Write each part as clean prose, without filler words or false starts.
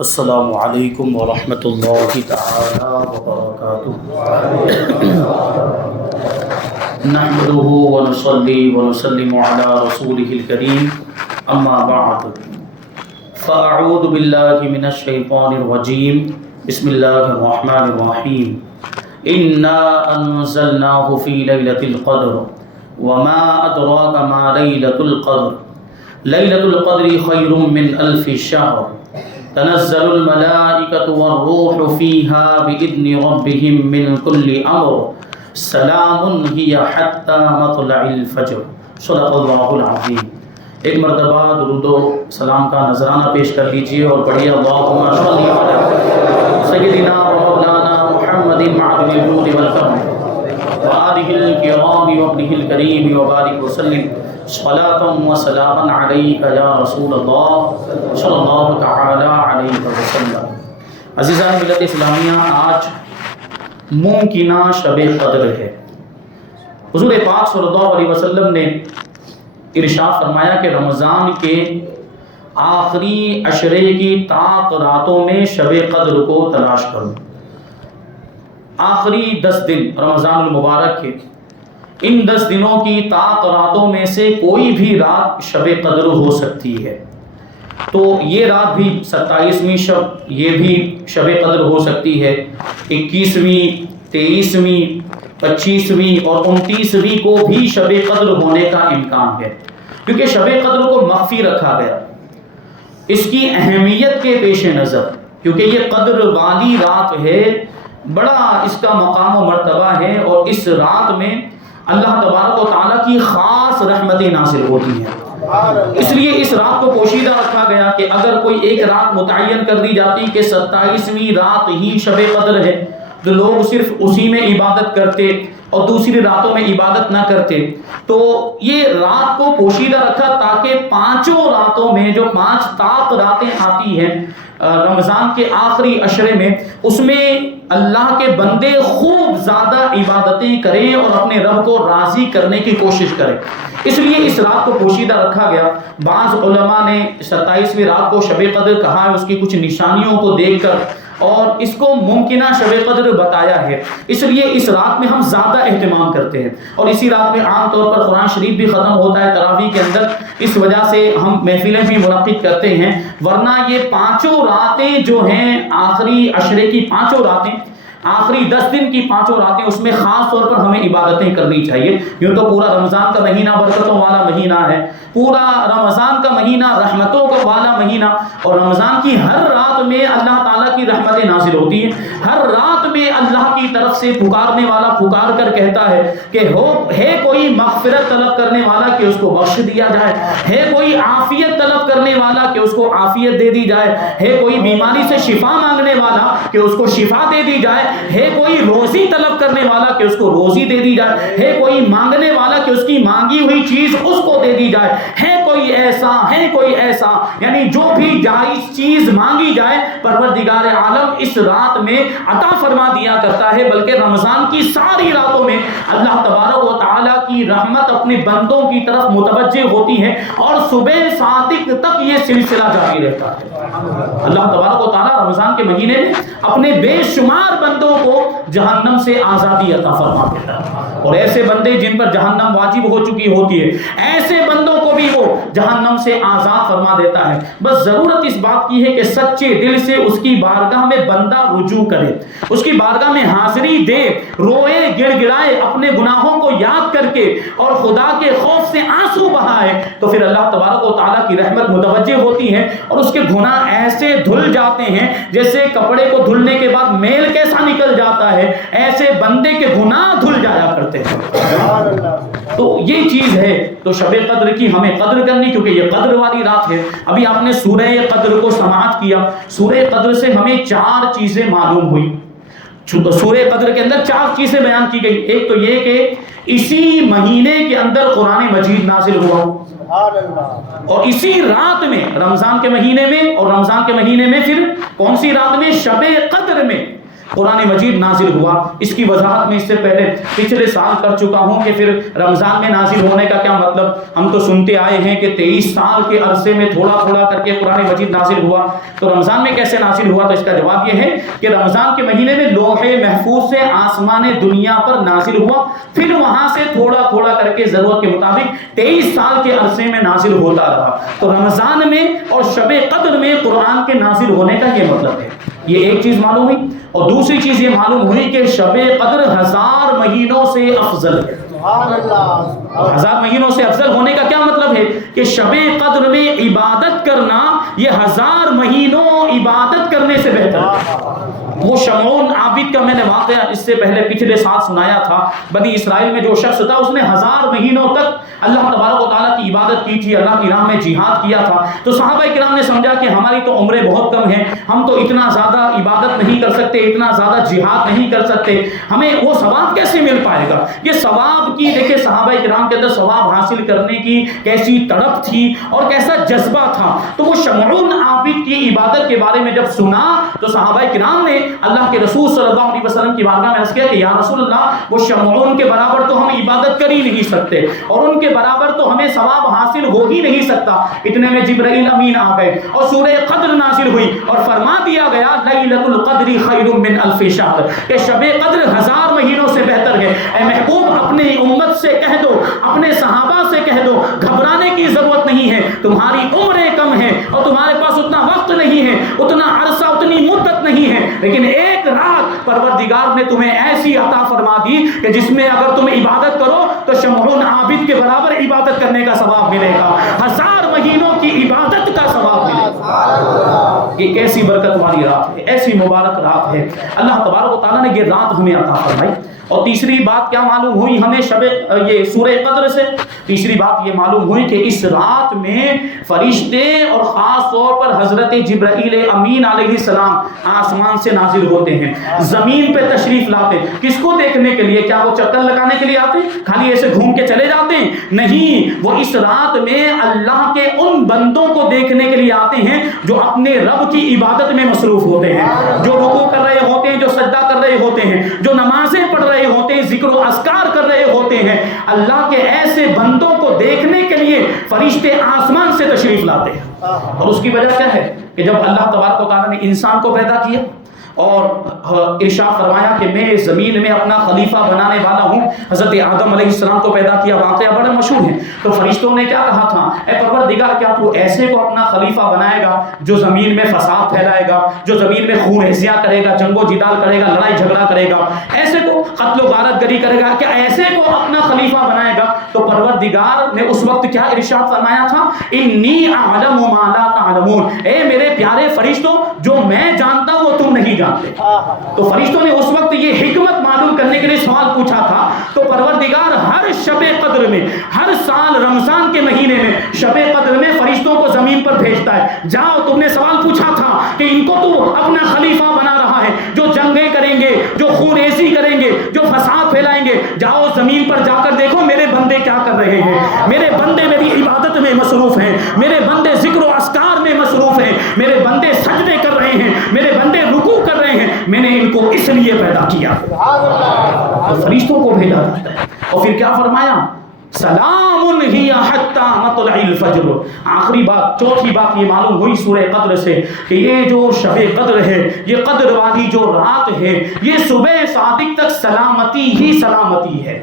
السلام علیکم ورحمۃ اللہ تعالی وبرکاتہ۔ نحمده ونصلي ونسلم على رسوله الكريم اما بعد فاعوذ باللہ من الشیطان الرجیم بسم اللہ الرحمن الرحیم انا انزلناه في ليلة القدر وما ادراك ما ليلة القدر ليلة القدر خير من ألف شهر تنزل الملائكة والروح فيها بإذن ربهم من كل أمر سلام هي حتى مطلع الفجر۔ صدق اللہ العظیم۔ ایک مرتبہ درود و سلام کا نذرانہ پیش کر لیجئے اور پڑھیے اللہم صلی علی سیدنا و مولانا محمد معدن الجود والکرم وآلہ الکرام وابنہ الکریم وبارک وسلم صلاۃ و سلاما علیک یا رسول اللہ صلی اللہ تعالی علیہ وسلم۔ عزیزان ملت اسلامیہ، آج ممکنہ شب قدر ہے۔ حضور پاک صلی اللہ علیہ وسلم نے ارشاد فرمایا کہ رمضان کے آخری عشرے کی طاق راتوں میں شب قدر کو تلاش کرو۔ آخری 10 دن رمضان المبارک کے، ان 10 دنوں کی طاق راتوں میں سے کوئی بھی رات شب قدر ہو سکتی ہے۔ تو یہ رات بھی 27ویں شب، یہ بھی شب قدر ہو سکتی ہے۔ 21ویں، 23ویں، 25ویں اور 29ویں کو بھی شب قدر ہونے کا امکان ہے، کیونکہ شب قدر کو مخفی رکھا گیا اس کی اہمیت کے پیش نظر، کیونکہ یہ قدر والی رات ہے، بڑا اس کا مقام و مرتبہ ہے، اور اس رات میں اللہ تبارک و تعالیٰ کی خاص رحمتیں نازل ہوتی ہیں۔ اس لیے اس رات کو پوشیدہ رکھا گیا کہ اگر کوئی ایک رات متعین کر دی جاتی کہ 27ویں رات ہی شب قدر ہے تو لوگ صرف اسی میں عبادت کرتے اور دوسری راتوں میں عبادت نہ کرتے، تو یہ رات کو پوشیدہ رکھا تاکہ 5 راتوں میں جو 5 طاق راتیں آتی ہیں رمضان کے آخری عشرے میں، اس میں اللہ کے بندے خوب زیادہ عبادتیں کریں اور اپنے رب کو راضی کرنے کی کوشش کریں۔ اس لیے اس رات کو پوشیدہ رکھا گیا۔ بعض علماء نے 27ویں رات کو شب قدر کہا ہے اس کی کچھ نشانیوں کو دیکھ کر، اور اس کو ممکنہ شب قدر بتایا ہے، اس لیے اس رات میں ہم زیادہ اہتمام کرتے ہیں، اور اسی رات میں عام طور پر قرآن شریف بھی ختم ہوتا ہے تراویح کے اندر، اس وجہ سے ہم محفلیں بھی منعقد کرتے ہیں۔ ورنہ یہ 5 راتیں جو ہیں آخری عشرے کی 5 راتیں، آخری 10 دن کی 5 راتیں، اس میں خاص طور پر ہمیں عبادتیں کرنی چاہیے۔ یوں تو پورا رمضان کا مہینہ برکتوں والا مہینہ ہے، پورا رمضان کا مہینہ رحمتوں کا والا مہینہ، اور رمضان کی ہر رات میں اللہ تعالیٰ کی رحمتیں نازل ہوتی ہیں۔ ہر رات میں اللہ کی طرف سے پکارنے والا پکار کر کہتا ہے کہ ہے کوئی مغفرت طلب کرنے والا کہ اس کو بخش دیا جائے، ہے کوئی عافیت طلب کرنے والا کہ اس کو عافیت دے دی جائے، ہے کوئی بیماری سے شفا مانگنے والا کہ اس کو شفا دے دی جائے، ہے کوئی روزی طلب کرنے والا کہ اس کو روزی دے دی جائے، ہے کوئی مانگنے والا کہ اس کی مانگی ہوئی چیز اس کو دے دی جائے، ہے کوئی ایسا، یعنی جو بھی جائز چیز مانگی جائے پروردگار عالم اس رات میں عطا فرما دیا کرتا ہے۔ بلکہ رمضان کی ساری راتوں میں اللہ تبارک و تعالیٰ کی رحمت اپنے بندوں کی طرف متوجہ ہوتی ہے، اور صبح صادق تک یہ سلسلہ جاری رہتا ہے۔ اللہ تبارک و تعالیٰ رمضان کے مہینے میں اپنے بے شمار بندوں کو جہنم سے آزادی عطا فرما دیتا ہے، اور ایسے بندے جن پر جہنم واجب ہو چکی ہوتی ہے، ایسے بندوں کو بھی وہ جہنم سے آزاد فرما دیتا ہے۔ بس ضرورت اس بات کی ہے کہ سچے دل سے اس کی بارگاہ میں بندہ رجوع کرے، اس کی بارگاہ میں حاضری دے، روئے گڑ گڑائے اپنے گناہوں کو یاد کر کے، اور خدا کے خوف سے آنسو بہائے، تو پھر اللہ تبارک و تعالیٰ کی رحمت متوجہ ہوتی ہے، اور اس کے گناہ ایسے دھل جاتے ہیں جیسے کپڑے کو دھلنے کے بعد میل کیسا نکل جاتا ہے، ایسے بندے کے گناہ دھل جایا کرتے ہیں۔ تو یہ چیز ہے، تو شب قدر کی ہمیں قدر کرنی، کیونکہ یہ قدر والی رات ہے۔ ابھی آپ نے سورہ قدر کو سماعت کیا، سورہ قدر سے ہمیں 4 چیزیں معلوم ہوئی۔ سورہ قدر کے اندر 4 چیزیں بیان کی گئی۔ ایک تو یہ کہ اسی مہینے کے اندر قرآن مجید نازل ہوا، اور اسی رات میں رمضان کے مہینے میں، اور رمضان کے مہینے میں پھر کون سی رات میں؟ شب قدر میں قرآن مجید نازل ہوا. اس کی وضاحت میں اس سے پہلے پچھلے سال کر چکا ہوں کہ پھر رمضان میں نازل ہونے کا کیا مطلب. ہم تو سنتے آئے ہیں کہ 23 سال کے عرصے میں تھوڑا تھوڑا کر کے قرآن مجید نازل ہوا. تو رمضان میں کیسے نازل ہوا؟ تو اس کا جواب یہ ہے کہ رمضان کے مہینے میں لوح محفوظ سے آسمان دنیا پر نازل ہوا، پھر وہاں سے تھوڑا تھوڑا کر کے ضرورت کے مطابق 23 سال کے عرصے میں نازل ہوتا رہا. تو رمضان میں اور شب قدر میں قرآن کے نازل ہونے کا یہ مطلب ہے. یہ ایک چیز معلوم ہوئی. اور دوسری چیز یہ معلوم ہوئی کہ شب قدر 1000 مہینوں سے افضل ہے. 1000 مہینوں سے افضل ہونے کا کیا مطلب ہے؟ کہ شب قدر میں عبادت کرنا یہ 1000 مہینوں عبادت کرنے سے بہتر ہے. وہ شمعون عابد کا میں نے واقعہ اس سے پہلے پچھلے سال سنایا تھا. بنی اسرائیل میں جو شخص تھا اس نے 1000 مہینوں تک اللہ تبارک و تعالیٰ کی عبادت کی تھی، اللہ کی راہ میں جہاد کیا تھا. تو صحابہ کرام نے سمجھا کہ ہماری تو عمریں بہت کم ہیں، ہم تو اتنا زیادہ عبادت نہیں کر سکتے، اتنا زیادہ جہاد نہیں کر سکتے، ہمیں وہ ثواب کیسے مل پائے گا؟ یہ ثواب کی دیکھیں صحابہ کرام کے اندر ثواب حاصل کرنے کی کیسی تڑپ تھی اور کیسا جذبہ تھا. تو وہ شمعون عابد کی عبادت کے بارے میں جب سنا تو صحابہ کرام نے اللہ کے رسول صلی اللہ علیہ وسلم کی بارگاہ میں عرض کیا کہ یا رسول اللہ، وہ شمعون کے برابر تو ہم عبادت کر ہی نہیں سکتے اور ان کے برابر تو ہمیں ثواب حاصل ہو ہی نہیں سکتا. اتنے میں جبرائیل امین آ گئے اور سورہ قدر نازل ہوئی اور فرما دیا گیا لیلۃ القدر خیر من الف شہر، کہ شب قدر 1000 مہینوں سے بہتر ہے. اے محبوب اپنی امت سے کہہ دو، اپنے صحابہ سے کہہ دو، گھبرانے کی ضرورت نہیں ہے. تمہاری عمریں کم ہیں اور تمہارے پاس اتنا وقت نہیں ہے، اتنا عرصہ، اتنی مدت نہیں ہے، لیکن ایک رات پروردگار نے تمہیں ایسی عطا فرما دی کہ جس میں اگر تم عبادت کرو تو شمعون عابد کے برابر عبادت کرنے کا ثواب ملے گا، 1000 مہینوں کی عبادت کا ثواب ملے گا. یہ کیسی برکت والی رات ہے، ایسی مبارک رات ہے. اللہ تبارک و تعالیٰ نے یہ رات ہمیں عطا فرمائی. اور تیسری بات کیا معلوم ہوئی ہمیں یہ سورہ قدر سے؟ تیسری بات یہ معلوم ہوئی کہ اس رات میں فرشتے اور خاص طور پر حضرت جبرائیل امین علیہ السلام آسمان سے نازل ہوتے ہیں، زمین پہ تشریف لاتے. کس کو دیکھنے کے لیے؟ کیا وہ چکر لگانے کے لیے آتے ہیں، خالی ایسے گھوم کے چلے جاتے ہیں؟ نہیں، وہ اس رات میں اللہ کے ان بندوں کو دیکھنے کے لیے آتے ہیں جو اپنے رب کی عبادت میں مصروف ہوتے ہیں، جو رکوع کر رہے ہوتے ہیں، جو سجدہ کر رہے ہوتے ہیں، جو نمازیں پڑھ رہے ہوتے ہیں، ذکر و اذکار کر رہے ہوتے ہیں. اللہ کے ایسے بندوں کو دیکھنے کے لیے فرشتے آسمان سے تشریف لاتے ہیں. اور اس کی وجہ کیا ہے کہ جب اللہ تبارک و تعالیٰ نے انسان کو پیدا کیا اور ارشاد فرمایا کہ میں زمین میں اپنا خلیفہ بنانے والا ہوں، حضرت آدم علیہ السلام کو پیدا کیا، واقعہ بڑے مشہور ہیں. تو فرشتوں نے کیا کہا تھا؟ اے پروردگار، کیا تو ایسے کو اپنا خلیفہ بنائے گا جو زمین میں فساد پھیلائے گا، جو زمین میں خون ریزیاں کرے گا، جنگ و جدال کرے گا، لڑائی جھگڑا کرے گا، ایسے کو قتل و غارت گری کرے گا، کیا ایسے کو اپنا خلیفہ بنائے گا؟ تو پروردگار نے اس وقت کیا ارشاد فرمایا تھا؟ انی اعلم ما لا تعلمون، اے میرے پیارے فرشتوں، جو میں جانتا ہوں وہ تم نہیں جانتے. تو فرشتوں نے اس وقت یہ حکمت معلوم کرنے کے لیے سوال پوچھا تھا. تو پروردگار ہر شب قدر میں، ہر سال رمضان کے مہینے میں شب قدر میں فرشتوں کو زمین پر بھیجتا ہے. جاؤ، تم نے سوال پوچھا تھا کہ ان کو تو اپنا خلیفہ بنا رہا ہے، جو جنگیں کریں گے، جو خون ریزی کریں گے، جو فساد پھیلائیں گے. جاؤ زمین پر جا کر دیکھو میرے بندے کیا کر رہے ہیں. میرے بندے میری عبادت میں مصروف ہیں، میرے بندے ذکر و اذکار میں مصروف ہیں، میرے بندے سجدے کر رہے ہیں، میرے بندے رکوع کر رہے ہیں. میں نے ان کو اس لیے پیدا کیا. تو فرشتوں کو بھیجا جاتا ہے. اور پھر کیا فرمایا؟ سلام ہی حتی مطلع الفجر. آخری بات، چوتھی بات یہ معلوم ہوئی سورہ قدر سے کہ یہ جو شب قدر ہے، یہ قدر والی جو رات ہے، یہ صبح صادق تک سلامتی ہی سلامتی ہے،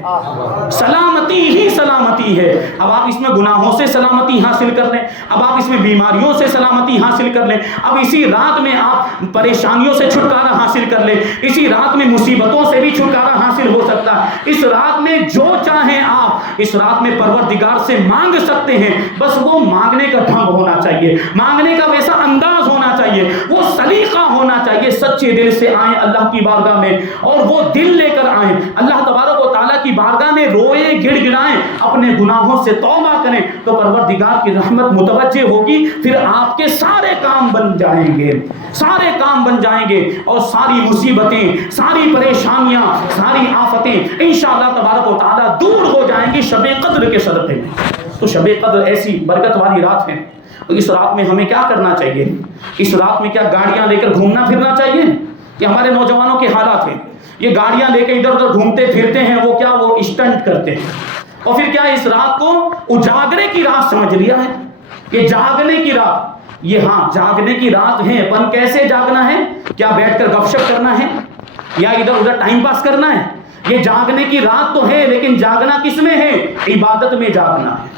سلامتی ہی سلامتی ہے. اب آپ اس میں گناہوں سے سلامتی حاصل کر لیں، اب آپ اس میں بیماریوں سے سلامتی حاصل کر لیں، اب اسی رات میں آپ پریشانیوں سے چھٹکارا حاصل کر لیں، اسی رات میں مصیبتوں سے بھی چھٹکارا حاصل ہو سکتا ہے. اس رات میں جو چاہیں آپ اس رات میں پروردگار سے مانگ سکتے ہیں. بس وہ مانگنے کا ڈھنگ ہونا چاہیے، مانگنے کا ویسا انداز ہونا چاہیے، وہ سلیقہ ہونا چاہیے. سچے دل سے آئیں اللہ کی بارگاہ میں اور وہ دل لے کر آئیں اللہ تبارک و تعالیٰ کی بارگاہ میں، روئے گڑ گڑائیں، اپنے گناہوں سے توبہ کریں تو پروردگار کی رحمت متوجہ ہوگی. پھر آپ کے سارے کام بن جائیں گے، سارے کام بن جائیں گے اور ساری مصیبتیں، ساری پریشانیاں، ساری آفتیں انشاءاللہ تبارک و تعالیٰ دور ہو جائیں گی شب قدر کے صدقے میں. تو شب قدر ایسی برکت والی رات ہے. اس رات میں ہمیں کیا کرنا چاہیے؟ اس رات میں کیا گاڑیاں لے کر گھومنا پھرنا چاہیے؟ یہ ہمارے نوجوانوں کے حالات ہیں. یہ گاڑیاں لے کے ادھر ادھر گھومتے پھرتے ہیں, وہ کیا, وہ اسٹنٹ کرتے ہیں, اور پھر کیا اس رات کو اجاگرے کی رات سمجھ لیا ہے. یہ جاگنے کی رات, یہ ہاں جاگنے کی رات ہے, پن کیسے جاگنا ہے؟ کیا بیٹھ کر گپ شپ کرنا ہے یا ادھر ادھر ٹائم پاس کرنا ہے؟ یہ جاگنے کی رات تو ہے, لیکن جاگنا کس میں ہے؟ عبادت میں جاگنا ہے,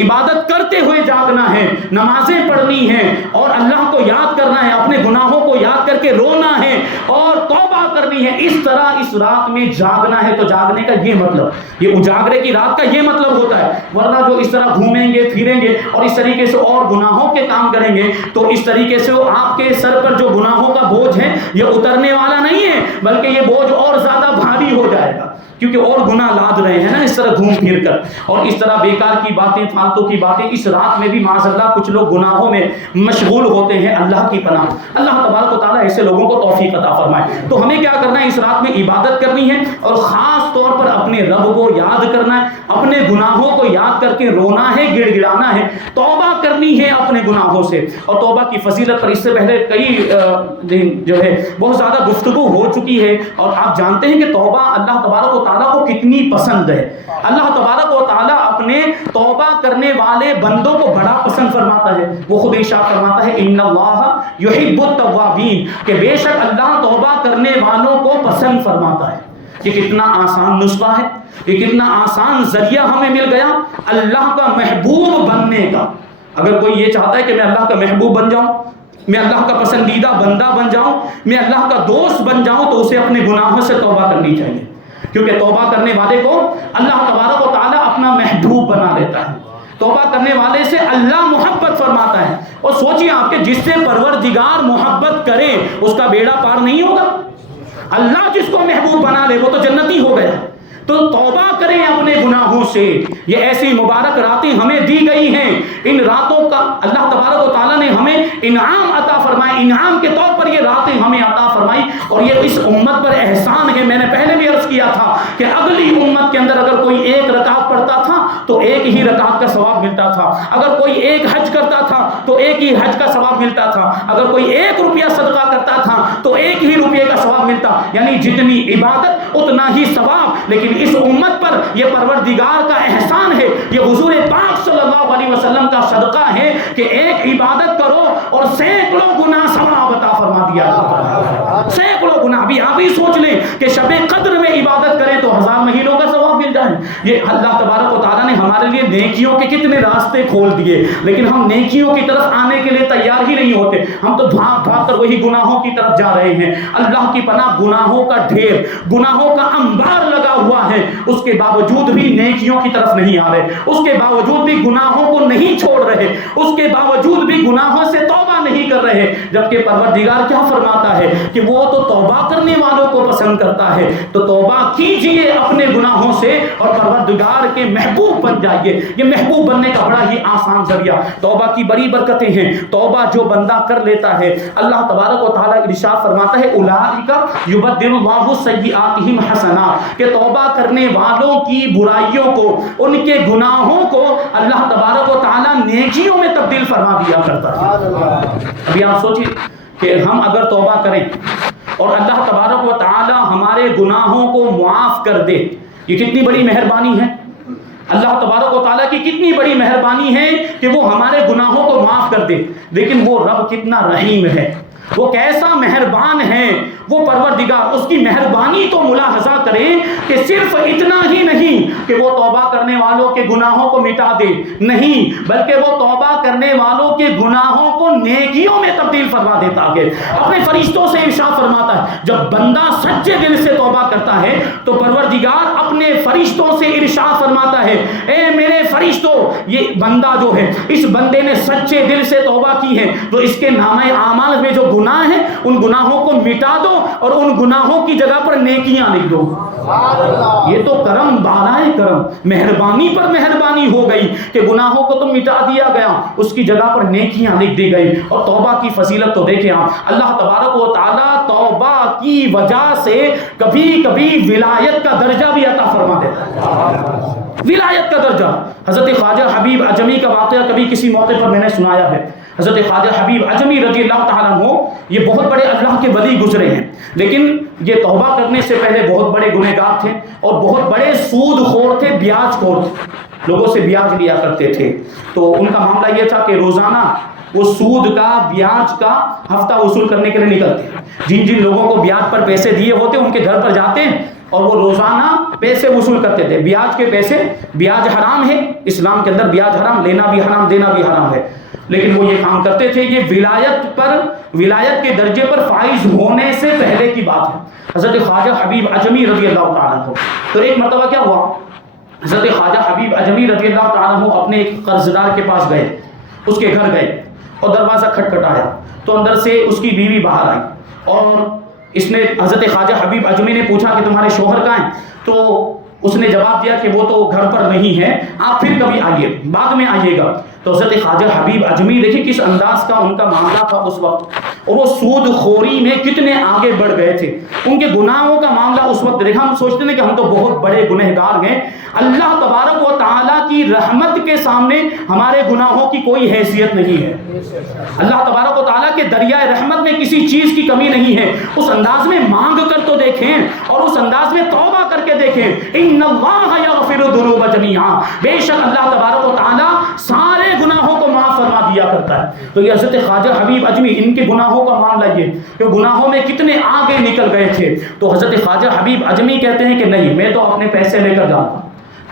عبادت کرتے ہوئے جاگنا ہے, نمازیں پڑھنی ہیں اور اللہ کو یاد کرنا ہے, اپنے گناہوں کو یاد کر کے رونا ہے اور توبہ کرنی ہے. اس طرح اس رات میں جاگنا ہے. تو جاگنے کا یہ مطلب, یہ اجاگرے کی رات کا یہ مطلب ہوتا ہے. ورنہ جو اس طرح گھومیں گے پھریں گے اور اس طریقے سے اور گناہوں کے کام کریں گے, تو اس طریقے سے وہ آپ کے سر پر جو گناہوں کا بوجھ ہے یہ اترنے والا نہیں ہے, بلکہ یہ بوجھ اور زیادہ بھاری ہو جائے گا, کیونکہ اور گناہ لاد رہے ہیں نا اس طرح گھوم پھر کر. اور اس طرح بیکار کی باتیں, فالتو کی باتیں, اس رات میں بھی معاذ اللہ کچھ لوگ گناہوں میں مشغول ہوتے ہیں. اللہ کی پناہ, اللہ تبارک و تعالیٰ ایسے لوگوں کو توفیق عطا فرمائے. تو ہمیں کیا کرنا ہے؟ اس رات میں عبادت کرنی ہے اور خاص طور پر اپنے رب کو یاد کرنا ہے, اپنے گناہوں کو یاد کر کے رونا ہے, گڑ گڑانا ہے, توبہ کرنی ہے اپنے گناہوں سے. اور توبہ کی فضیلت پر اس سے پہلے کئی جو ہے بہت زیادہ گفتگو ہو چکی ہے, اور آپ جانتے ہیں کہ توبہ اللہ تبارک و تعالیٰ کو کتنی پسند ہے. اللہ تبارک و تعالیٰ اپنے توبہ کرنے والے بندوں کو بڑا پسند فرماتا ہے. وہ خود ارشاد فرماتا ہے ان اللہ یحب التوابین, کہ بے شک اللہ توبہ کرنے والوں کو پسند فرماتا ہے. یہ کتنا آسان نسخہ ہے, یہ کتنا آسان ذریعہ ہمیں مل گیا اللہ کا محبوب بننے کا. اگر کوئی یہ چاہتا ہے کہ میں اللہ کا محبوب بن جاؤں, میں اللہ کا پسندیدہ بندہ بن جاؤں, میں اللہ کا دوست بن جاؤں, تو اسے اپنے گناہوں سے توبہ کرنی چاہیے, کیونکہ توبہ کرنے والے کو اللہ تبارک و تعالیٰ اپنا محبوب بنا دیتا ہے. توبہ کرنے والے سے اللہ محبت فرماتا ہے. اور سوچیے آپ کہ جس سے پروردگار محبت کرے اس کا بیڑا پار نہیں ہوگا. اللہ جس کو محبوب بنا لے وہ تو جنتی ہو گیا. تو توبہ کریں اپنے گناہوں سے. یہ ایسی مبارک راتیں ہمیں دی گئی ہیں, ان راتوں کا اللہ تبارک و تعالیٰ نے ہمیں انعام عطا فرمائے, انعام کے طور پر یہ راتیں ہمیں عطا فرمائی. اور یہ اس امت پر احسان ہے. میں نے پہلے بھی عرض کیا تھا کہ اگلی امت کے اندر اگر کوئی ایک رکعت پڑھتا تھا تو ایک ہی رکعت کا ثواب ملتا تھا, اگر کوئی ایک حج کرتا تھا تو ایک ہی حج کا ثواب ملتا تھا, اگر کوئی 1 روپیہ صدقہ کرتا تھا تو 1 ہی روپیے کا ثواب ملتا. یعنی جتنی عبادت اتنا ہی ثواب. لیکن اس امت پر یہ پروردگار کا احسان ہے, یہ حضور پاک صلی اللہ علیہ وسلم کا صدقہ ہے کہ ایک عبادت کرو اور سینکڑوں گنا ثواب عطا فرما دیا جاتا ہے. سینکڑوں گنا. ابھی آپ ہی سوچ لیں کہ شب قدر میں عبادت کریں تو 1000 مہینوں کا ثواب مل جائے. یہ اللہ تبارک و تعالیٰ نے ہمارے لیے نیکیوں کے کتنے راستے کھول دیے, لیکن ہم نیکیوں کی طرف آنے کے لیے تیار ہی نہیں ہوتے. ہم تو بھاگ بھاگ کر وہی گناہوں کی طرف جا رہے ہیں. اللہ کی پناہ, گناہوں کا ڈھیر, گناہوں کا انبار لگا ہوا ہے, اس کے باوجود بھی نیکیوں کی طرف نہیں آ رہے, اس کے باوجود بھی گناہوں کو نہیں چھوڑ رہے, اس کے باوجود بھی گناہوں سے توبہ نہیں کر رہے. جبکہ پروردگار کیا فرماتا ہے کہ وہ تو توبہ کرنے والوں کو پسند کرتا ہے. تو توبہ کیجئے اپنے گناہوں سے اور پروردگار کے محبوب بن جائیے. یہ محبوب بننے کا بڑا ہی آسان ذریعہ. توبہ کی بڑی برکتیں ہیں. توبہ جو بندہ کر لیتا ہے, اللہ تبارک و تعالیٰ ارشاد فرماتا ہے اولئک یبدل اللہ سیئاتہم حسنات, کہ توبہ کرنے والوں کی برائیوں کو, ان کے گناہوں کو اللہ تبارک و تعالیٰ نیکیوں میں تبدیل فرما دیا کرتا ہے. ابھی آپ سوچیے کہ ہم اگر توبہ کریں اور اللہ تبارک و تعالیٰ ہمارے گناہوں کو معاف کر دے, یہ کتنی بڑی مہربانی ہے. اللہ تبارک و تعالیٰ کی کتنی بڑی مہربانی ہے کہ وہ ہمارے گناہوں کو معاف کر دے. لیکن وہ رب کتنا رحیم ہے, وہ کیسا مہربان ہے. وہ پروردگار, اس کی مہربانی تو ملاحظہ کریں کہ صرف اتنا ہی نہیں کہ وہ توبہ کرنے والوں کے گناہوں کو مٹا دے, نہیں, بلکہ وہ توبہ کرنے والوں کے گناہوں کو نیکیوں میں تبدیل فرما دیتا ہے. اپنے فرشتوں سے ارشاد فرماتا ہے جب بندہ سچے دل سے توبہ کرتا ہے تو پروردگار اپنے فرشتوں سے ارشاد فرماتا ہے اے میرے فرشتوں, یہ بندہ جو ہے, اس بندے نے سچے دل سے توبہ کی ہے تو اس کے نامہ اعمال میں جو گناہ ہیں ان گناہوں کو مٹا دو اور ان گناہوں کی جگہ پر نیکیاں لکھ دو. یہ تو کرم بالائے کرم, مہربانی پر مہربانی ہو گئی کہ گناہوں کو تو مٹا دیا گیا, اس کی جگہ پر نیکیاں لکھ دی گئی. اور توبہ کی فضیلت تو دیکھیں آپ, اللہ تبارک و تعالیٰ توبہ کی وجہ سے کبھی کبھی ولایت کا درجہ بھی عطا فرما دیتا ہے. ولایت کا درجہ. حضرت خواجہ حبیب اعجمی کا واقعہ کبھی کسی موقع پر میں نے سنایا ہے. حضرت خواجہ حبیب اعظمی رضی اللہ تعالیٰ عنہ یہ بہت بڑے اللہ کے ولی گزرے ہیں، لیکن یہ توبہ کرنے سے پہلے بہت بڑے گنہگار تھے اور بہت بڑے سود خور تھے، بیاج خور تھے، لوگوں سے بیاج لیا کرتے تھے۔ تو ان کا معاملہ یہ تھا کہ روزانہ وہ سود کا بیاج کا ہفتہ وصول کرنے کے لیے نکلتے ہیں، جن جن لوگوں کو بیاج پر پیسے دیے ہوتے ان کے گھر پر جاتے ہیں اور وہ روزانہ پیسے وصول کرتے تھے، بیاج کے پیسے۔ بیاج حرام ہے، اسلام کے اندر بیاج حرام، لینا بھی حرام، دینا بھی حرام ہے، لیکن وہ یہ کام کرتے تھے۔ یہ ولایت کے درجے پر فائز ہونے سے پہلے کی بات ہے، حضرت خواجہ حبیب اعظمی رضی اللہ تعالیٰ عنہ۔ تو ایک مرتبہ کیا ہوا، حضرت خواجہ حبیب اعظمی رضی اللہ تعالیٰ عنہ اپنے ایک قرض دار کے پاس گئے، اس کے گھر گئے اور دروازہ کھٹکھٹایا تو اندر سے اس کی بیوی باہر آئی اور اس نے حضرت خواجہ حبیب اعظمی نے پوچھا کہ تمہارے شوہر کہاں ہیں؟ تو اس نے جواب دیا کہ وہ تو گھر پر نہیں ہے، آپ پھر کبھی آئیے، بعد میں آئیے گا۔ تو حضرت خواجہ حبیب اعظمی دیکھیں کس انداز کا ان کا معاملہ تھا اس وقت، اور وہ سود خوری میں کتنے آگے بڑھ گئے تھے۔ ان کے گناہوں کا معاملہ اس وقت دیکھا، ہم سوچتے ہیں کہ ہم تو بہت بڑے گنہگار ہیں، اللہ تبارک و تعالیٰ کی رحمت کے سامنے ہمارے گناہوں کی کوئی حیثیت نہیں ہے۔ اللہ تبارک و تعالیٰ کے دریائے رحمت میں کسی چیز کی کمی نہیں ہے۔ اس انداز میں مانگ کر تو دیکھیں اور اس انداز میں توبہ کر کے دیکھیں، ان اللہ یغفر الذنوب جميعا، بے شک اللہ تبارک و تعالیٰ سارے گناہوں کو معاف فرما دیا کرتا ہے۔ تو یہ حضرت خواجہ حبیب اعظمی، ان کے گناہوں کا معاملہ یہ کہ گناہوں میں کتنے آگے نکل گئے تھے۔ تو حضرت خواجہ حبیب اعظمی کہتے ہیں کہ نہیں، میں تو اپنے پیسے لے کر جاؤں گا،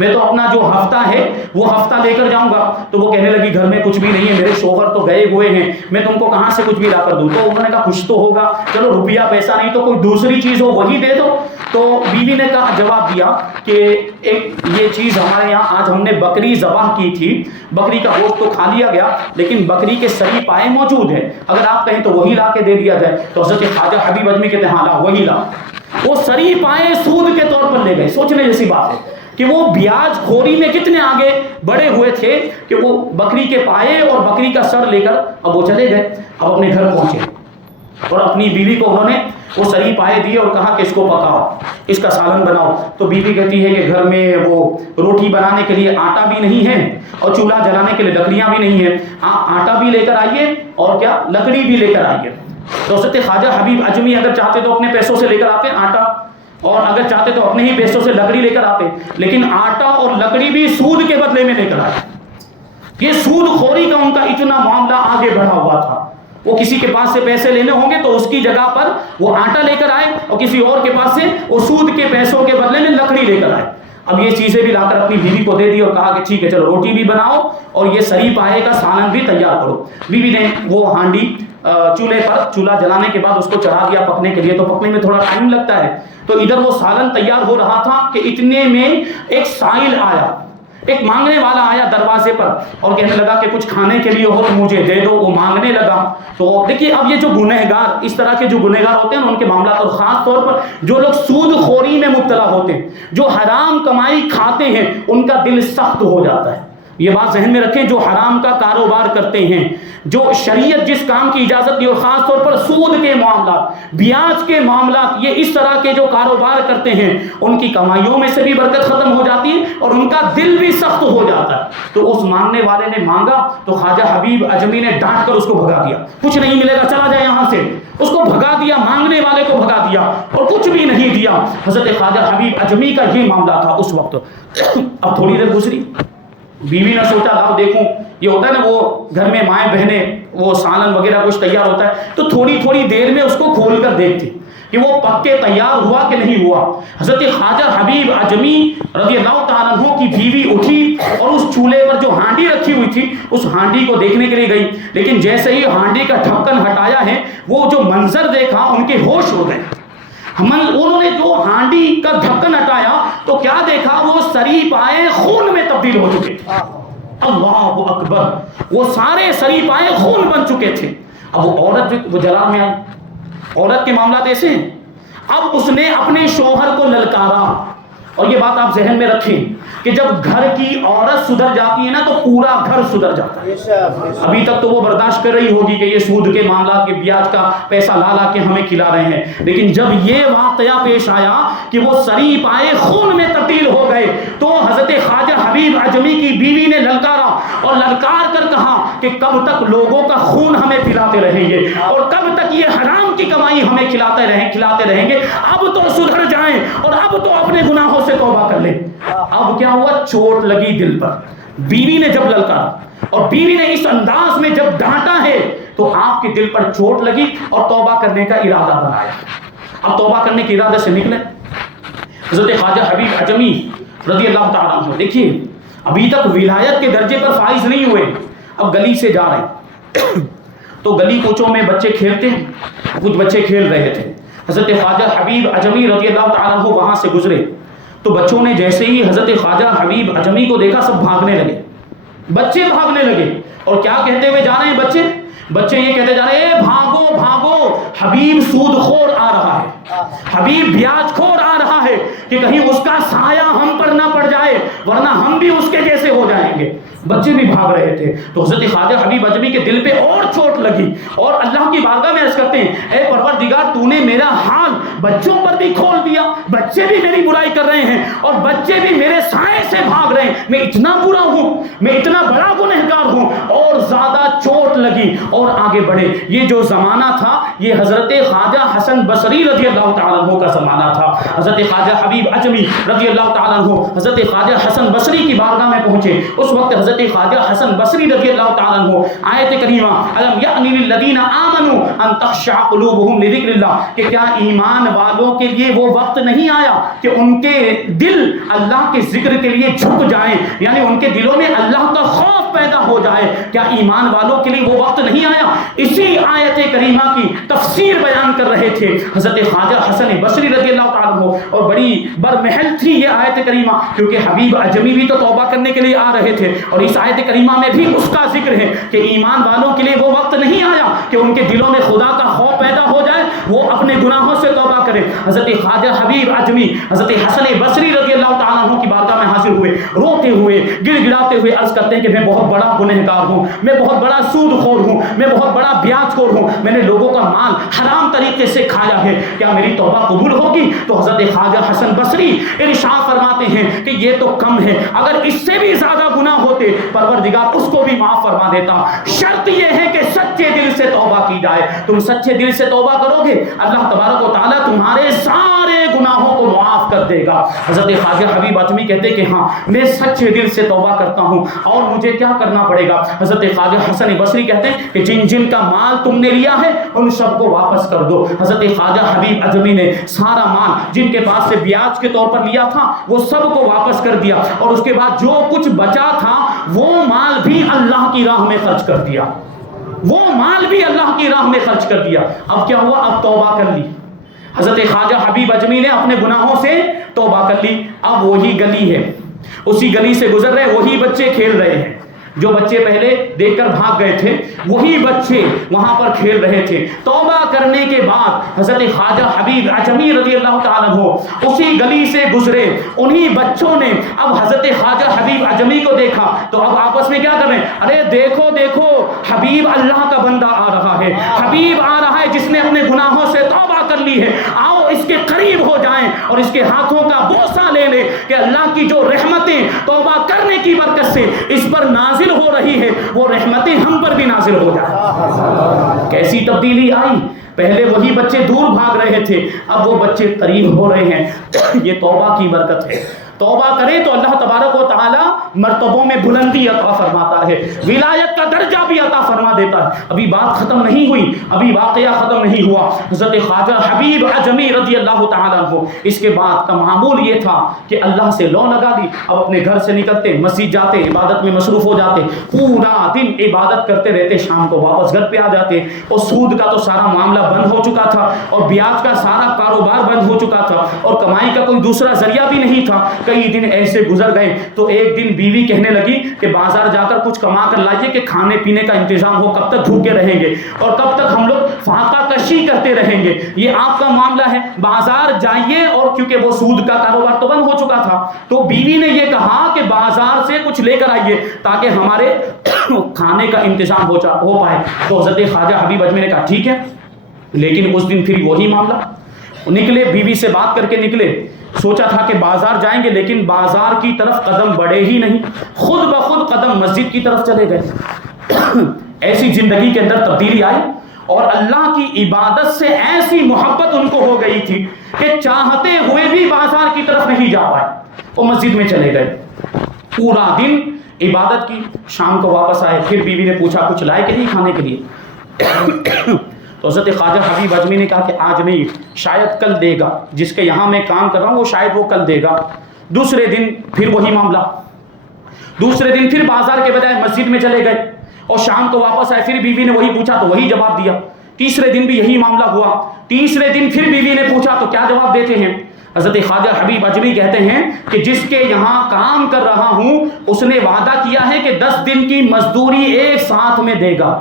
میں تو اپنا جو ہفتہ ہے وہ ہفتہ لے کر جاؤں گا۔ تو وہ کہنے لگی گھر میں کچھ بھی نہیں ہے، میرے شوہر تو گئے ہوئے ہیں، میں تم کو کہاں سے کچھ بھی لا کر دوں؟ تو انہوں نے کہا کچھ تو ہوگا، چلو روپیہ پیسہ نہیں تو کوئی دوسری چیز ہو وہی دے دو۔ تو بیوی نے کہا، جواب دیا کہ ایک یہ چیز ہمارے یہاں آج ہم نے بکری ذبح کی تھی، بکری کا گوشت تو کھا لیا گیا لیکن بکری کے سری پائے موجود ہیں، اگر آپ کہیں تو وہی لا کے دے دیا جائے۔ تو حضرت خواجہ حبیب اعظمی کہتے ہیں ہاں لا، وہی لا۔ وہ سری پائے سود کے طور پر لے گئے۔ سوچنے جیسی بات ہے کہ وہ بیاج خوری میں کتنے آگے بڑے ہوئے تھے کہ وہ بکری کے پائے اور بکری کا سر لے کر اب وہ چلے گئے، اب اپنے گھر پہنچے اور اپنی بیوی کو انہوں نے وہ سری پائے دیے اور کہا کہ اس کو پکاؤ، اس کا سالن بناؤ۔ تو بیوی کہتی ہے کہ گھر میں وہ روٹی بنانے کے لیے آٹا بھی نہیں ہے اور چولہا جلانے کے لیے لکڑیاں بھی نہیں ہیں، آپ آٹا بھی لے کر آئیے اور کیا لکڑی بھی لے کر آئیے۔ تو حضرت خواجہ حبیب اعظمی اگر چاہتے تو اپنے پیسوں سے لے کر آتے آٹا، اور اگر چاہتے تو اپنے ہی پیسوں سے لکڑی لے کر آتے، لیکن آٹا اور لکڑی بھی سود کے بدلے میں لے کر آئے۔ یہ سود خوری کا ان کا اتنا معاملہ آگے بڑھا ہوا تھا، وہ کسی کے پاس سے پیسے لینے ہوں گے تو اس کی جگہ پر وہ آٹا لے کر آئے اور کسی اور کے پاس سے وہ سود کے پیسوں کے بدلے میں لکڑی لے کر آئے۔ اب یہ چیزیں بھی لا کر اپنی بیوی کو دے دی اور کہا کہ ٹھیک ہے چلو روٹی بھی بناؤ اور یہ سری پائے کا سالن بھی تیار کرو۔ بیوی نے وہ ہانڈی چولہے پر چولہا جلانے کے بعد اس کو چڑھا دیا پکنے کے لیے، تو پکنے میں تھوڑا ٹائم لگتا ہے۔ تو ادھر وہ سالن تیار ہو رہا تھا کہ اتنے میں ایک سائل آیا، ایک مانگنے والا آیا دروازے پر اور کہنے لگا کہ کچھ کھانے کے لیے ہو تو مجھے دے دو۔ وہ مانگنے لگا تو دیکھیے اب یہ جو گنہگار، اس طرح کے جو گنہگار ہوتے ہیں ان کے معاملات، اور خاص طور پر جو لوگ سود خوری میں مبتلا ہوتے ہیں، جو حرام کمائی کھاتے ہیں، ان کا دل سخت ہو جاتا ہے۔ یہ بات ذہن میں رکھیں، جو حرام کا کاروبار کرتے ہیں، جو شریعت جس کام کی اجازت دی اور خاص طور پر سود کے معاملات، بیاج کے معاملات، یہ اس طرح کے جو کاروبار کرتے ہیں ان کی کمائیوں میں سے بھی برکت ختم ہو جاتی ہے اور ان کا دل بھی سخت ہو جاتا ہے۔ تو اس مانگنے والے نے مانگا تو خواجہ حبیب اعظمی نے ڈانٹ کر اس کو بھگا دیا، کچھ نہیں ملے گا، چلا جائے یہاں سے۔ اس کو بھگا دیا، مانگنے والے کو بھگا دیا اور کچھ بھی نہیں دیا۔ حضرت خواجہ حبیب اعظمی کا یہ معاملہ تھا اس وقت۔ اب تھوڑی دیر گزری، بیوی نے سوچا لاؤ دیکھوں، یہ ہوتا ہے نا وہ گھر میں مائیں بہنیں وہ سالن وغیرہ کچھ تیار ہوتا ہے تو تھوڑی تھوڑی دیر میں اس کو کھول کر دیکھتی کہ وہ پک کے تیار ہوا کہ نہیں ہوا۔ حضرت خواجہ حبیب اعظمی رضی اللہ تعالیٰ عنہ کی بیوی اٹھی اور اس چولہے پر جو ہانڈی رکھی ہوئی تھی اس ہانڈی کو دیکھنے کے لیے گئی، لیکن جیسے ہی ہانڈی کا ڈھکن ہٹایا ہے وہ جو منظر دیکھا ان کے ہوش ہو گئے۔ انہوں نے جو ہانڈی کا ڈھکن ہٹایا تو کیا دیکھا، وہ سری پائے خون میں تبدیل ہو چکے تھے۔ اللہ اکبر، وہ سارے سری پائے خون بن چکے تھے۔ اب وہ عورت وہ جلال میں آئی، عورت کے معاملات ایسے ہیں۔ اب اس نے اپنے شوہر کو للکارا، اور یہ بات آپ ذہن میں رکھیں کہ کہ جب گھر کی عورت سدھر جاتی ہے نا تو پورا گھر سدھر جاتا ہے. ابھی تک تو وہ برداشت کر رہی ہوگی کہ یہ سود کے معاملات کے بیاج کا پیسہ لا لا کے ہمیں کھلا رہے ہیں, لیکن جب یہ واقعہ پیش آیا کہ وہ سری پائے خون میں تبدیل ہو گئے تو حضرت خواجہ حبیب عجمی کی بیوی نے للکارا اور للکار کر کہا کہ کب تک لوگوں کا خون ہمیں پلاتے رہیں گے اور کب تک یہ حرام کی کمائی ہمیں کھلاتے رہیں گے, اب تو سدھر جائیں اور اب تو اپنے گناہوں سے توبہ کر لیں. اب کیا ہوا, چوٹ لگی دل پر. بیوی نے جب للکارا اور بیوی نے اس انداز میں جب ڈانٹا ہے تو آپ کے دل پر چوٹ لگی اور توبہ کرنے کا ارادہ بنایا. اب توبہ کرنے کے ارادے سے نکلے. حضرت خواجہ حبیب عجمی رضی اللہ تعالیٰ عنہ, دیکھیے ابھی تک ولایت کے درجے پر فائز نہیں ہوئے, اب گلی سے جا رہے ہیں تو گلی کوچوں میں بچے کھیلتے ہیں, کچھ بچے کھیل رہے تھے. حضرت خواجہ حبیب عجمی رضی اللہ تعالیٰ عنہ وہاں سے گزرے تو بچوں نے جیسے ہی حضرت خواجہ حبیب عجمی کو دیکھا سب بھاگنے لگے. بچے بھاگنے لگے اور کیا کہتے ہوئے جا رہے ہیں بچے یہ کہتے جا رہے ہیں, بھاگو بھاگو, حبیب سود خور آ رہا ہے, حبیب بیاج خور آ رہا ہے کہ کہیں اس کا سایہ ہم پر نہ پڑ جائے ورنہ ہم بھی اس کے جیسے ہو جائیں گے. بچے بھی بھاگ رہے تھے تو حضرت خواجہ حبیب عجمی کے دل پہ اور چوٹ لگی اور اللہ کی بارگاہ میں عرض کرتے ہیں, اے پروردگار تو نے میرا حال بچوں پر بھی کھول دیا, بچے بھی میری برائی کر رہے ہیں اور بچے بھی میرے سائے سے بھاگ رہے ہیں, میں اتنا برا ہوں, میں اتنا بڑا گنہگار ہوں. اور زیادہ چوٹ لگی اور آگے بڑھے. یہ جو زمانہ تھا یہ حضرت خواجہ حسن بصری رضی اللہ تعالیٰ عنہ کا زمانہ تھا. حضرت خواجہ حبیب عجمی رضی اللہ تعالیٰ عنہ حضرت خواجہ حسن بصری کی بارگاہ میں پہنچے. اس وقت حضرت خواجہ حسن بصری رضی اللہ تعالیٰ عنہ آیت کریمہ الم یأنی للذین آمنوا ان تخشع قلوبہم لذکر اللہ, کہ کیا ایمان والوں کے لیے وہ وقت نہیں آیا کہ ان کے دل اللہ کے ذکر کے لیے جھک جائیں, یعنی ان کے دلوں میں اللہ کا خوف پیدا ہو جائے. کیا ایمان والوں کے لیے وہ وقت نہیں آیا؟ اسی آیت کریمہ کی تفسیر بیان کر رہے تھے حضرت خواجہ حسن بصری رضی اللہ تعالیٰ عنہ, اور بڑی برمحل تھی یہ آیت کریمہ کیونکہ حبیب عجمی بھی تو توبہ کرنے کے لیے آ رہے تھے اور اس آیت کریمہ میں بھی اس کا ذکر ہے کہ ایمان والوں کے لیے وہ وقت نہیں آیا کہ ان کے دلوں میں خدا کا خوف پیدا ہو جائے, وہ اپنے گناہوں سے توبہ کریں. حضرت خواجہ حبیب عجمی حضرت حسن بصری رضی اللہ تعالیٰ عنہ کی بارگاہ میں حاضر ہوئے, روتے ہوئے گڑ گڑاتے ہوئے عرض کرتے ہیں کہ میں بہت بڑا گنہگار ہوں, میں بہت بڑا سود خور ہوں, میں بہت بڑا بیاج خور ہوں, میں نے لوگوں کا مال حرام طریقے سے کھایا ہے, کیا میری توبہ قبول ہوگی؟ تو حضرت خواجہ حسن بصری ارشاد فرماتے ہیں کہ یہ تو کم ہے, اگر اس سے بھی زیادہ گناہ ہوتے پروردگار اس کو بھی معاف فرما دیتا. شرط یہ ہے کہ سچے دل سے توبہ کی جائے. تم سچے دل سے توبہ کرو گے اللہ تبارک و تعالیٰ تمہارے سارے گناہوں کو معاف کر دے گا. حضرت خواجہ حبیب عجمی کہتے کہ ہاں میں سچے دل سے توبہ کرتا ہوں اور مجھے کیا کرنا پڑے گا؟ حضرت خواجہ حسن بصری کہتے ہیں کہ جن جن کا مال تم نے لیا ہے ان سب کو واپس کر دو. حضرت خواجہ حبیب عجمی نے سارا مال جن کے پاس سے بیاج کے طور پر لیا تھا وہ سب کو واپس کر دیا اور اس کے بعد جو کچھ بچا تھا وہ مال بھی اللہ کی راہ میں خرچ کر دیا, وہ مال بھی اللہ کی راہ میں خرچ کر دیا. اب کیا ہوا؟ اب توبہ کر لی. حضرت خواجہ حبیب عجمی نے اپنے گناہوں سے توبہ کر لی. اب وہی گلی ہے, اسی گلی سے گزر رہے, وہی بچے کھیل رہے ہیں, جو بچے پہلے دیکھ کر بھاگ گئے تھے وہی بچے وہاں پر کھیل رہے تھے. توبہ کرنے کے بعد حضرت خواجہ حبیب عجمی رضی اللہ تعالیٰ عنہ اسی گلی سے گزرے. انہی بچوں نے اب حضرت خواجہ حبیب عجمی کو دیکھا تو اب آپس میں کیا کر رہے ہیں, ارے دیکھو دیکھو حبیب اللہ کا بندہ آ رہا ہے, حبیب آ رہا ہے جس نے اپنے گناہوں سے توبہ کر لی ہے, آؤ اس کے قریب ہو جائیں اور اس کے ہاتھوں کا بوسہ لے لیں کہ اللہ کی جو رحمتیں توبہ کرنے کی برکت سے اس پر نازل ہو رہی ہے وہ رحمتیں ہم پر بھی نازل ہو جائیں. کیسی تبدیلی آئی؟ پہلے وہی بچے دور بھاگ رہے تھے, اب وہ بچے قریب ہو رہے ہیں. یہ توبہ کی برکت ہے. توبہ کرے تو اللہ تبارک و تعالی مرتبوں میں بلندی عطا فرماتا ہے, ولایت کا درجہ بھی عطا فرما دیتا ہے. ابھی بات ختم نہیں ہوئی, ابھی واقعہ ختم نہیں ہوا. حضرت خواجہ حبیب عجمی رضی اللہ تعالیٰ عنہ اس کے بعد کا معمول یہ تھا کہ اللہ سے لو لگا دی, اب اپنے گھر سے نکلتے, مسجد جاتے, عبادت میں مصروف ہو جاتے, پورا دن عبادت کرتے رہتے, شام کو واپس گھر پہ آ جاتے. اور سود کا تو سارا معاملہ بند ہو چکا تھا اور بیاج کا سارا کاروبار بند ہو چکا تھا اور کمائی کا کوئی دوسرا ذریعہ بھی نہیں تھا. کئی دن ایسے گزر گئے تو ایک دن بیوی کہنے لگی کہ بازار جا کر کچھ کما کر لائیے کہ کھانے پینے کا انتظام ہو, کب تک بھوکے رہیں گے اور کب تک ہم لوگ فاقہ کشی کرتے چاہتے رہیں گے، یہ آپ کا معاملہ ہے، بازار جائیے۔ اور کیونکہ وہ سود کا کاروبار تو بند ہو چکا تھا، تو بیوی نے یہ کہا کہ بازار سے کچھ لے کر آئیے تاکہ ہمارے کھانے کا انتظام ہو پائے۔ تو حضرت خواجہ حبیب اجمی نے کہا ٹھیک ہے، لیکن اس دن پھر وہی معاملہ، نکلے بیوی سے بات کر کے نکلے، سوچا تھا کہ بازار جائیں گے، لیکن بازار کی طرف قدم بڑھے ہی نہیں، خود بخود قدم مسجد کی طرف چلے گئے۔ ایسی زندگی کے اندر تبدیلی آئی اور اللہ کی عبادت سے ایسی محبت ان کو ہو گئی تھی کہ چاہتے ہوئے بھی بازار کی طرف نہیں جا پائے، وہ مسجد میں چلے گئے، پورا دن عبادت کی، شام کو واپس آئے، پھر بیوی نے پوچھا کچھ لائے کہ نہیں کھانے کے لیے؟ تو حضرت خواجہ حبیب اجمی نے کہا کہ آج نہیں، شاید کل دے گا، جس کے یہاں میں کام کر رہا ہوں وہ شاید وہ کل دے گا۔ دوسرے دن پھر وہی معاملہ، دوسرے دن پھر بازار کے بجائے مسجد میں چلے گئے اور شام کو واپس آئے، پھر بیوی نے وہی پوچھا تو وہی جواب دیا۔ تیسرے دن بھی یہی معاملہ ہوا، تیسرے دن پھر بیوی نے پوچھا تو کیا جواب دیتے ہیں؟ حضرت خواجہ حبیب اجمی کہتے ہیں کہ جس کے یہاں کام کر رہا ہوں اس نے وعدہ کیا ہے کہ 10 دن کی مزدوری ایک ساتھ میں دے گا۔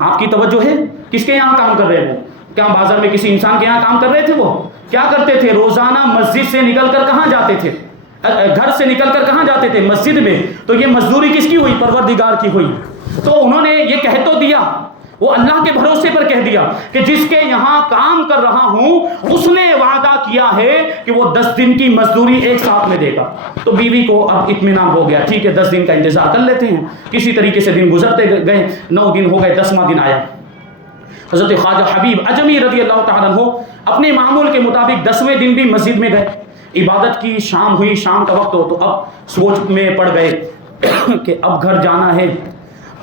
آپ کی توجہ ہے؟ کس کے یہاں کام کر رہے ہیں وہ؟ کیا بازار میں کسی انسان کے یہاں کام کر رہے تھے؟ وہ کیا کرتے تھے؟ روزانہ مسجد سے نکل کر کہاں جاتے تھے؟ گھر سے نکل کر کہاں جاتے تھے؟ مسجد میں۔ تو یہ مزدوری کس کی ہوئی؟ پروردگار کی ہوئی۔ تو انہوں نے یہ کہہ تو دیا، وہ اللہ کے بھروسے پر کہہ دیا کہ جس کے یہاں کام کر رہا ہوں اس نے وعدہ کیا ہے کہ وہ 10 دن کی مزدوری ایک ساتھ میں دے گا۔ تو بیوی کو اب اطمینان ہو گیا، ٹھیک ہے 10 دن کا انتظار کر لیتے ہیں۔ کسی طریقے سے دن گزرتے گئے، 9 دن ہو گئے، 10واں دن آیا۔ حضرت خواجہ حبیب اجمی رضی اللہ تعالیٰ عنہ اپنے معمول کے مطابق 10ویں دن بھی مسجد میں گئے، عبادت کی، شام ہوئی، شام کا وقت ہو تو اب سوچ میں پڑ گئے کہ اب گھر جانا ہے،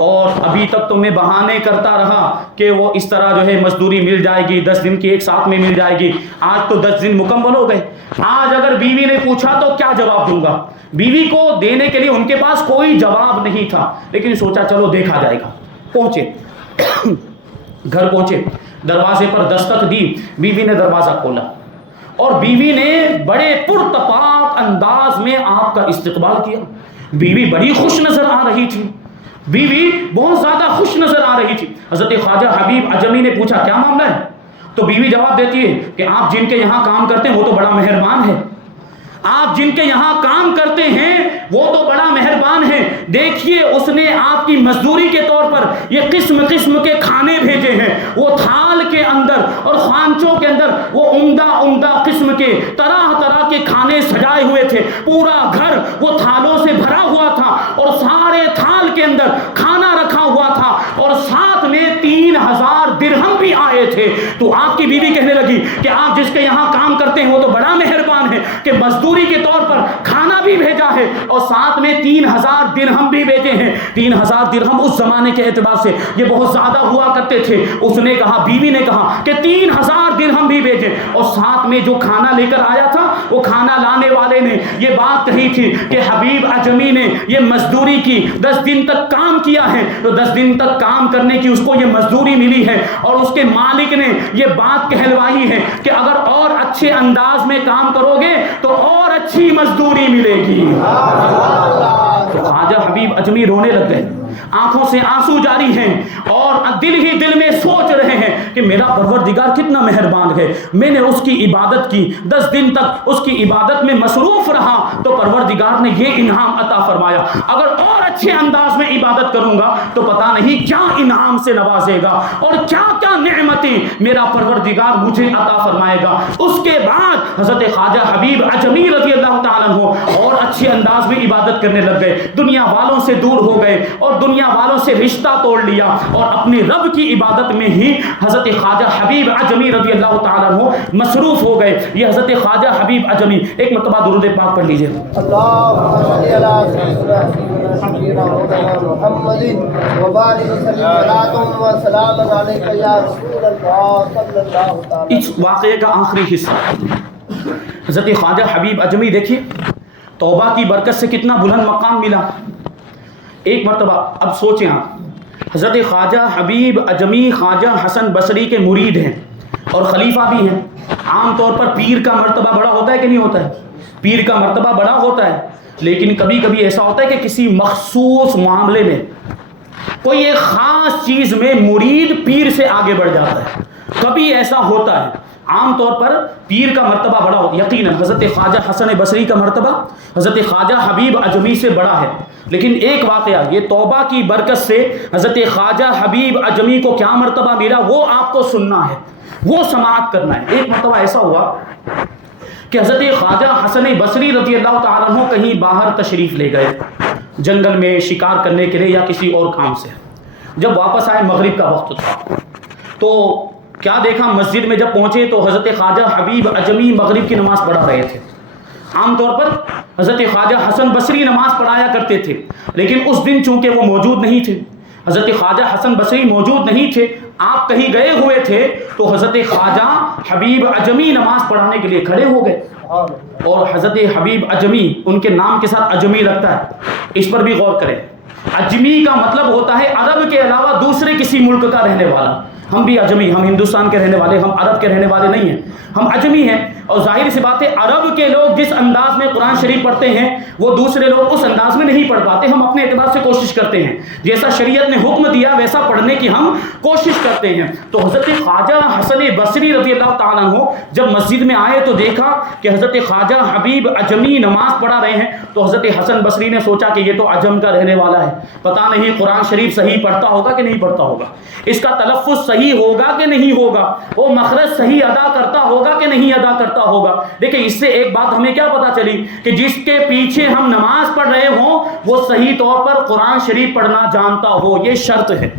اور ابھی تک تو میں بہانے کرتا رہا کہ وہ اس طرح جو ہے مزدوری مل جائے گی، 10 دن کی ایک ساتھ میں مل جائے گی، آج تو 10 دن مکمل ہو گئے، آج اگر بیوی نے پوچھا تو کیا جواب دوں گا؟ بیوی کو دینے کے لیے ان کے پاس کوئی جواب نہیں تھا، لیکن سوچا چلو دیکھا جائے گا۔ پہنچے، گھر پہنچے، دروازے پر دستک دی، بیوی نے دروازہ کھولا اور بیوی نے بڑے پرتپاک انداز میں آپ کا استقبال کیا۔ بیوی بڑی خوش نظر آ رہی تھی، بیوی بہت زیادہ خوش نظر آ رہی تھی۔ حضرت خواجہ حبیب اجمی نے پوچھا کیا معاملہ ہے؟ تو بیوی جواب دیتی ہے کہ آپ جن کے یہاں کام کرتے ہیں وہ تو بڑا مہربان ہے، آپ جن کے یہاں کام کرتے ہیں وہ تو بڑا مہربان ہے، دیکھیے اس نے آپ کی مزدوری کے طور پر یہ قسم قسم کے کھانے بھیجے ہیں، وہ تھال کے اندر اور خوانچوں کے اندر وہ عمدہ عمدہ قسم کے طرح طرح کے کھانے سجائے ہوئے تھے، پورا گھر وہ تھالوں سے بھرا ہوا تھا اور سارے تھال کے اندر کھانا رکھا ہوا تھا، اور ساتھ میں 3000 درہم بھی آئے تھے۔ تو آپ کی بیوی کہنے لگی کہ آپ جس کے یہاں کام کرتے ہیں وہ تو بڑا مہربان ہے کہ مزدوری کے طور پر کھانا بھی بھیجا ہے اور ساتھ میں 3000 درہم بھی بھیجے ہیں۔ 3000 درہم اس زمانے کے اعتبار سے یہ بہت زیادہ ہوا کرتے تھے۔ اس نے کہا، بیوی نے کہا کہ 3000 درہم بھی بھیجے، اور ساتھ میں جو کھانا لے کر آیا تھا وہ کھانا لانے والے نے یہ بات کہی تھی کہ حبیب اجمی نے یہ مزدوری کی، 10 دن تک کام کیا ہے، تو 10 دن تک کام کرنے کی اس کو یہ مزدوری ملی ہے، اور اس کے مالک نے یہ بات کہلوائی ہے کہ اگر اور اچھے انداز میں کام کرو گے تو اور اچھی مزدوری ملے گی۔ تو خواجہ حبیب اجمی رونے لگ گئے، آنکھوں سے آنسو جاری ہیں اور دل ہی دل میں سوچ رہے ہیں کہ میرا پروردگار کتنا مہربان ہے، میں نے اس کی عبادت کی، 10 دن تک اس کی عبادت میں مصروف رہا تو پروردگار نے یہ انعام عطا فرمایا، اگر اور اچھے انداز میں عبادت کروں گا تو پتہ نہیں کیا انعام سے نوازے گا اور کیا کیا نعمتیں میرا پروردگار مجھے عطا فرمائے گا۔ اس کے بعد حضرت خواجہ حبیب اجمی رضی اللہ تعالیٰ عنہ اور اچھے انداز میں عبادت کرنے لگ گئے، دنیا والوں سے دور ہو گئے اور دنیا والوں سے رشتہ توڑ لیا، اور اپنے رب کی عبادت میں ہی حضرت خواجہ حبیب اجمی رضی اللہ تعالیٰ عنہ مصروف ہو گئے۔ یہ حضرت خواجہ حبیب اجمی، ایک مرتبہ درود پاک پڑھ لیجئے۔ اس واقعے کا آخری حصہ حضرت خواجہ حبیب اجمی، دیکھیے توبہ کی برکت سے کتنا بلند مقام ملا۔ ایک مرتبہ اب سوچیں آپ، حضرت خواجہ حبیب اجمی خواجہ حسن بصری کے مرید ہیں اور خلیفہ بھی ہیں۔ عام طور پر پیر کا مرتبہ بڑا ہوتا ہے کہ نہیں ہوتا ہے؟ پیر کا مرتبہ بڑا ہوتا ہے، لیکن کبھی کبھی ایسا ہوتا ہے کہ کسی مخصوص معاملے میں، کوئی ایک خاص چیز میں مرید پیر سے آگے بڑھ جاتا ہے۔ کبھی ایسا ہوتا ہے، عام طور پر پیر کا مرتبہ بڑا ہوتا ہے، یقیناً حضرت خواجہ حسن بصری کا مرتبہ حضرت خواجہ حبیب اجمی سے بڑا ہے، لیکن ایک واقعہ، یہ توبہ کی برکت سے حضرت خواجہ حبیب اجمی کو کیا مرتبہ ملا وہ آپ کو سننا ہے، وہ سماعت کرنا ہے۔ ایک مرتبہ ایسا ہوا کہ حضرت خواجہ حسن بصری رضی اللہ تعالیٰ عنہ کہیں باہر تشریف لے گئے، جنگل میں شکار کرنے کے لیے یا کسی اور کام سے۔ جب واپس آئے مغرب کا وقت تھا، تو کیا دیکھا، مسجد میں جب پہنچے تو حضرت خواجہ حبیب اجمی مغرب کی نماز پڑھا رہے تھے۔ عام طور پر حضرت خواجہ حسن بصری نماز پڑھایا کرتے تھے، لیکن اس دن چونکہ وہ موجود نہیں تھے، حضرت خواجہ حسن بصری موجود نہیں تھے، آپ کہیں گئے ہوئے تھے، تو حضرت خواجہ حبیب اجمی نماز پڑھانے کے لیے کھڑے ہو گئے۔ اور حضرت حبیب اجمی، ان کے نام کے ساتھ اجمی لگتا ہے، اس پر بھی غور کریں۔ اجمی کا مطلب ہوتا ہے عرب کے علاوہ دوسرے کسی ملک کا رہنے والا۔ ہم بھی اجمی، ہم ہندوستان کے رہنے والے، ہم عرب کے رہنے والے نہیں ہیں، ہم اجمی ہیں۔ اور ظاہر سی بات ہے، عرب کے لوگ جس انداز میں قرآن شریف پڑھتے ہیں وہ دوسرے لوگ اس انداز میں نہیں پڑھ پاتے۔ ہم اپنے اعتبار سے کوشش کرتے ہیں، جیسا شریعت نے حکم دیا ویسا پڑھنے کی ہم کوشش کرتے ہیں۔ تو حضرت خواجہ حسن بصری رضی اللہ تعالیٰ عنہ جب مسجد میں آئے تو دیکھا کہ حضرت خواجہ حبیب اجمی نماز پڑھا رہے ہیں، تو حضرت حسن بصری نے سوچا کہ یہ تو عجم کا رہنے والا ہے، پتہ نہیں قرآن شریف صحیح پڑھتا ہوگا کہ نہیں پڑھتا ہوگا، اس کا تلفظ صحیح ہوگا کہ نہیں ہوگا، وہ مخرج صحیح ادا کرتا ہوگا کہ نہیں ادا کرتا ہوگا۔ دیکھیں، اس سے ایک بات ہمیں کیا پتا چلی کہ جس کے پیچھے ہم نماز پڑھ رہے ہوں وہ صحیح طور پر قرآن شریف پڑھنا جانتا ہو، یہ شرط ہے،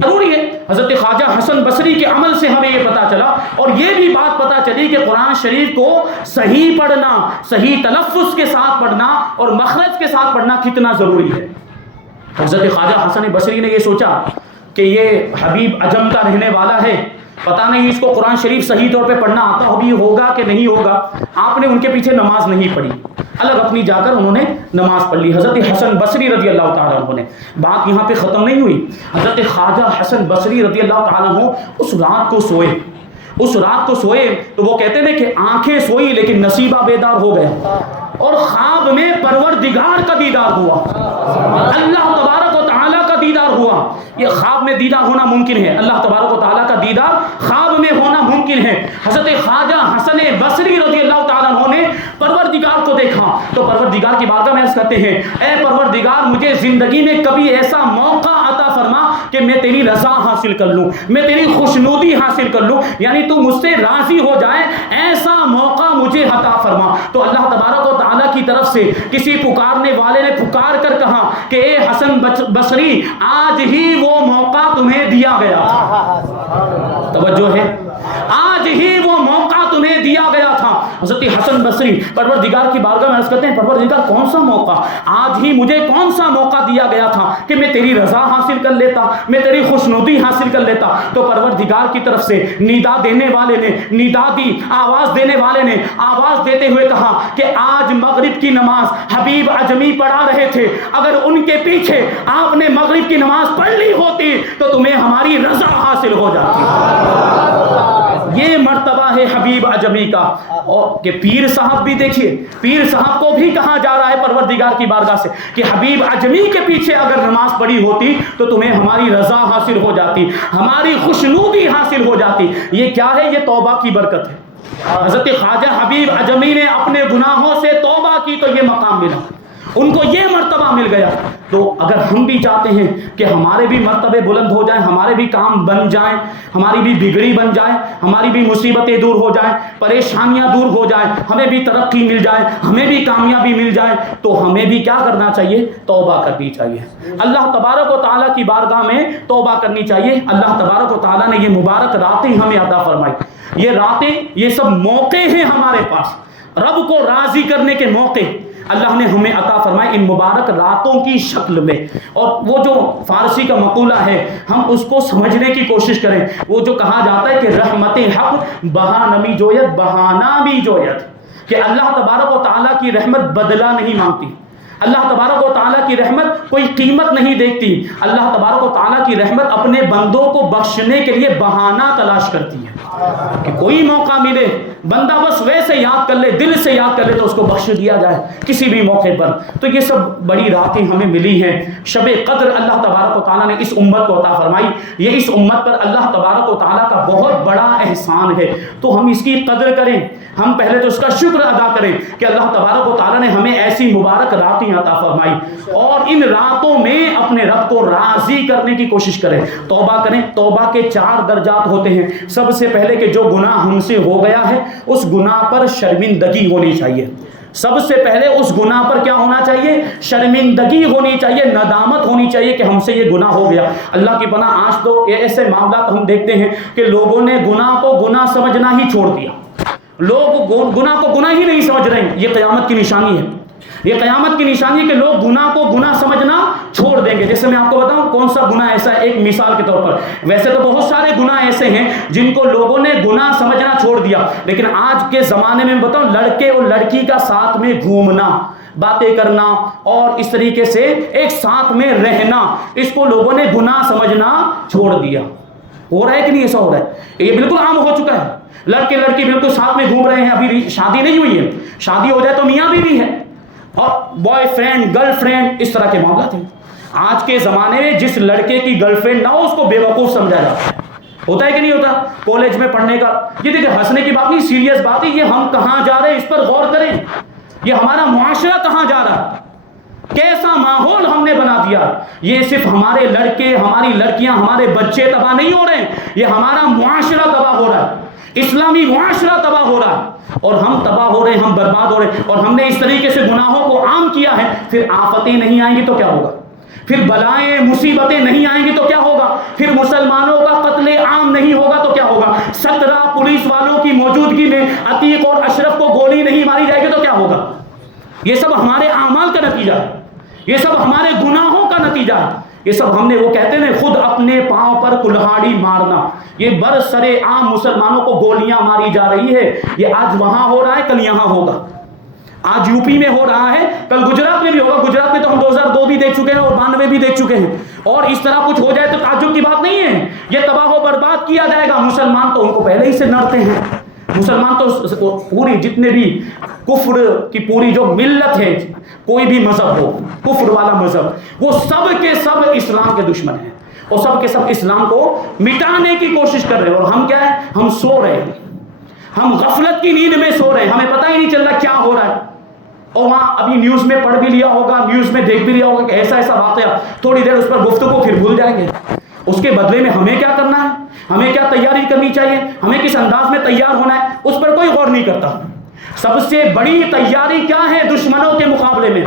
ضروری ہے۔ حضرت خواجہ حسن بصری کے عمل سے ہمیں یہ پتا چلا، اور یہ بھی بات پتا چلی کہ قرآن شریف کو صحیح پڑھنا، صحیح تلفظ کے ساتھ پڑھنا اور مخرج کے ساتھ پڑھنا کتنا ضروری ہے۔ حضرت خواجہ حسن بصری نے یہ سوچا کہ یہ حبیب عجم کا رہنے والا ہے، پتہ نہیں اس کو قرآن شریف صحیح طور پہ پڑھنا آتا بھی ہوگا کہ نہیں ہوگا۔ آپ نے ان کے پیچھے نماز نہیں پڑھی، الگ اپنی جا کر انہوں نے نماز پڑھ لی۔ حضرت حسن بصری رضی اللہ تعالیٰ عنہ نے، بات یہاں پہ ختم نہیں ہوئی، حضرت خواجہ حسن بصری رضی اللہ تعالیٰ عنہ اس رات کو سوئے تو وہ کہتے ہیں کہ آنکھیں سوئی لیکن نصیبہ بیدار ہو گیا، اور خواب میں پروردگار کا دیدار ہوا، اللہ تبارک و تعالیٰ کا دیدار ہوا۔ یہ خواب میں دیدار ہونا ممکن ہے، اللہ تبارک و تعالیٰ کا دیدار خواب میں ہونا ممکن ہے۔ حضرت خواجہ حسن بصری رضی اللہ تعالیٰ عنہ نے پروردگار کو دیکھا تو پروردگار کی بارگاہ میں عرض کرتے ہیں، اے پروردگار، مجھے زندگی میں کبھی ایسا موقع عطا فرما کہ میں تیری رضا حاصل کر لوں، میں تیری خوشنودی حاصل کر لوں، یعنی تو مجھ سے راضی ہو جائے، ایسا موقع مجھے عطا فرما۔ تو اللہ تبارک و تعالیٰ کی طرف سے کسی پکارنے والے نے پکار کر کہا کہ اے حسن بصری، آج ہی وہ موقع تمہیں دیا گیا تھا۔ توجہ ہے، آج ہی وہ موقع تمہیں دیا گیا تھا۔ حضرت حسن بصری پروردگار کی بارگاہ میں عرض کرتے ہیں، پروردگار کون سا موقع، آج ہی مجھے کون سا موقع دیا گیا تھا کہ میں تیری رضا حاصل کر لیتا، میں تیری خوشنودی حاصل کر لیتا۔ تو پروردگار کی طرف سے ندا دینے والے نے ندا دی، آواز دینے والے نے آواز دیتے ہوئے کہا کہ آج مغرب کی نماز حبیب اجمی پڑھا رہے تھے، اگر ان کے پیچھے آپ نے مغرب کی نماز پڑھ لی ہوتی تو تمہیں ہماری رضا حاصل ہو جاتی۔ یہ مرتبہ ہے حبیب اجمی کا۔ اور کہ پیر صاحب بھی دیکھیے، پیر صاحب کو بھی کہا جا رہا ہے پروردگار کی بارگاہ سے کہ حبیب اجمی کے پیچھے اگر نماز پڑھی ہوتی تو تمہیں ہماری رضا حاصل ہو جاتی، ہماری خوشنودی حاصل ہو جاتی۔ یہ کیا ہے؟ یہ توبہ کی برکت ہے۔ حضرت خواجہ حبیب اجمی نے اپنے گناہوں سے توبہ کی تو یہ مقام ملا، ان کو یہ مرتبہ مل گیا۔ تو اگر ہم بھی چاہتے ہیں کہ ہمارے بھی مرتبے بلند ہو جائیں، ہمارے بھی کام بن جائیں، ہماری بھی بگڑی بن جائے، ہماری بھی مصیبتیں دور ہو جائیں، پریشانیاں دور ہو جائیں، ہمیں بھی ترقی مل جائے، ہمیں بھی کامیابی مل جائے، تو ہمیں بھی کیا کرنا چاہیے؟ توبہ کرنی چاہیے، اللہ تبارک و تعالیٰ کی بارگاہ میں توبہ کرنی چاہیے۔ اللہ تبارک و تعالیٰ نے یہ مبارک راتیں ہمیں عطا فرمائی، یہ راتیں، یہ سب موقع ہیں ہمارے پاس، رب کو راضی کرنے کے موقع اللہ نے ہمیں عطا فرمائے ان مبارک راتوں کی شکل میں۔ اور وہ جو فارسی کا مقولہ ہے ہم اس کو سمجھنے کی کوشش کریں، وہ جو کہا جاتا ہے کہ رحمت حق بہانمی جویت بہانہ بھی جویت، کہ اللہ تبارک و تعالیٰ کی رحمت بدلہ نہیں مانگتی، اللہ تبارک و تعالیٰ کی رحمت کوئی قیمت نہیں دیکھتی، اللہ تبارک و تعالیٰ کی رحمت اپنے بندوں کو بخشنے کے لیے بہانہ تلاش کرتی ہے کہ کوئی موقع ملے بندہ بس ویسے یاد کر لے، دل سے یاد کر لے تو اس کو بخش دیا جائے کسی بھی موقع پر۔ تو یہ سب بڑی راتیں ہمیں ملی ہیں۔ شب قدر اللہ تبارک و تعالیٰ نے اس امت کو عطا فرمائی، یہ اس امت پر اللہ تبارک و تعالیٰ کا بہت بڑا احسان ہے، تو ہم اس کی قدر کریں، ہم پہلے تو اس کا شکر ادا کریں کہ اللہ تبارک و تعالیٰ نے ہمیں ایسی مبارک راتیں عطا فرمائی، اور ان راتوں میں اپنے رب کو راضی کرنے کی کوشش کریں، توبہ کریں۔ توبہ کے 4 درجات ہوتے ہیں۔ سب سے پہلے کہ جو گناہ ہم سے ہو گیا ہے اس گناہ پر شرمندگی ہونی چاہیے، سب سے پہلے اس گناہ پر کیا ہونا چاہیے؟ شرمندگی ہونی چاہیے، ندامت ہونی چاہیے کہ ہم سے یہ گناہ ہو گیا۔ اللہ کی پناہ آج تو ایسے معاملات ہم دیکھتے ہیں کہ لوگوں نے گناہ کو گناہ سمجھنا ہی چھوڑ دیا، لوگ گناہ کو گناہ ہی نہیں سمجھ رہے ہیں۔ یہ قیامت کی نشانی ہے، یہ قیامت کی نشانی ہے کہ لوگ گناہ کو گناہ سمجھنا چھوڑ دیں گے۔ جیسے میں آپ کو بتاؤں کون سا گناہ ایسا ہے، ایک مثال کے طور پر، ویسے تو بہت سارے گناہ ایسے ہیں جن کو لوگوں نے گناہ سمجھنا چھوڑ دیا، لیکن آج کے زمانے میں بتاؤں لڑکے اور لڑکی کا ساتھ میں گھومنا، باتیں کرنا اور اس طریقے سے ایک ساتھ میں رہنا، اس کو لوگوں نے گناہ سمجھنا چھوڑ دیا۔ ہو رہا ہے کہ نہیں ایسا ہو رہا ہے؟ یہ بالکل عام ہو چکا ہے، لڑکے لڑکی بالکل ساتھ میں گھوم رہے ہیں، ابھی شادی نہیں ہوئی ہے، شادی ہو جائے تو میاں بیوی ہے اور بوائے فرینڈ گرل فرینڈ، اس طرح کے معاملات ہیں۔ آج کے زمانے میں جس لڑکے کی گرل فرینڈ نہ ہو اس کو بے وقوف سمجھا جاتا ہے، ہوتا ہے کہ نہیں ہوتا؟ کالج میں پڑھنے کا، یہ دیکھیں ہنسنے کی بات نہیں، سیریس بات ہے، یہ ہم کہاں جا رہے ہیں اس پر غور کریں، یہ ہمارا معاشرہ کہاں جا رہا ہے، کیسا ماحول ہم نے بنا دیا۔ یہ صرف ہمارے لڑکے، ہماری لڑکیاں، ہمارے بچے تباہ نہیں ہو رہے ہیں، یہ ہمارا معاشرہ تباہ ہو رہا ہے، اسلامی معاشرہ تباہ ہو رہا ہے، اور ہم تباہ ہو رہے ہیں، ہم برباد ہو رہے ہیں، اور ہم نے اس طریقے سے گناہوں کو عام کیا ہے۔ پھر آفتیں نہیں آئیں گی تو کیا ہوگا؟ پھر بلائیں مصیبتیں نہیں آئیں گی تو کیا ہوگا؟ پھر مسلمانوں کا قتل عام نہیں ہوگا تو کیا ہوگا؟ 17 پولیس والوں کی موجودگی میں عتیق اور اشرف کو گولی نہیں ماری جائے گی تو کیا ہوگا؟ یہ سب ہمارے اعمال کا نتیجہ ہے، یہ سب ہمارے گناہوں کا نتیجہ ہے، یہ سب ہم نے، وہ کہتے ہیں خود اپنے پاؤں پر کلہاڑی مارنا، یہ برسر عام مسلمانوں کو گولیاں ماری جا رہی ہے۔ یہ آج وہاں ہو رہا ہے، کل یہاں ہوگا، آج یو پی میں ہو رہا ہے، کل گجرات میں بھی ہوگا۔ گجرات میں تو ہم 2002 بھی دیکھ چکے ہیں اور 92 بھی دیکھ چکے ہیں، اور اس طرح کچھ ہو جائے تو تعجب کی بات نہیں ہے، یہ تباہ و برباد کیا جائے گا۔ مسلمان تو ان کو پہلے ہی سے نڑتے ہیں، مسلمان تو پوری جتنے بھی کفر کی پوری جو ملت ہے، کوئی بھی مذہب ہو، کفر والا مذہب، وہ سب کے سب اسلام کے دشمن ہیں، اور سب کے سب اسلام کو مٹانے کی کوشش کر رہے ہیں۔ اور ہم کیا ہے؟ ہم سو رہے ہیں، ہم غفلت کی نیند میں سو رہے ہیں، ہمیں پتہ ہی نہیں چل رہا کیا ہو رہا ہے۔ اور وہاں ابھی نیوز میں پڑھ بھی لیا ہوگا، نیوز میں دیکھ بھی لیا ہوگا کہ ایسا ایسا واقعہ، تھوڑی دیر اس پر گفتگو پھر بھول جائیں گے۔ اس کے بدلے میں ہمیں کیا کرنا ہے، ہمیں کیا تیاری کرنی چاہیے، ہمیں کس انداز میں تیار ہونا ہے، اس پر کوئی غور نہیں کرتا۔ سب سے بڑی تیاری کیا ہے دشمنوں کے مقابلے میں،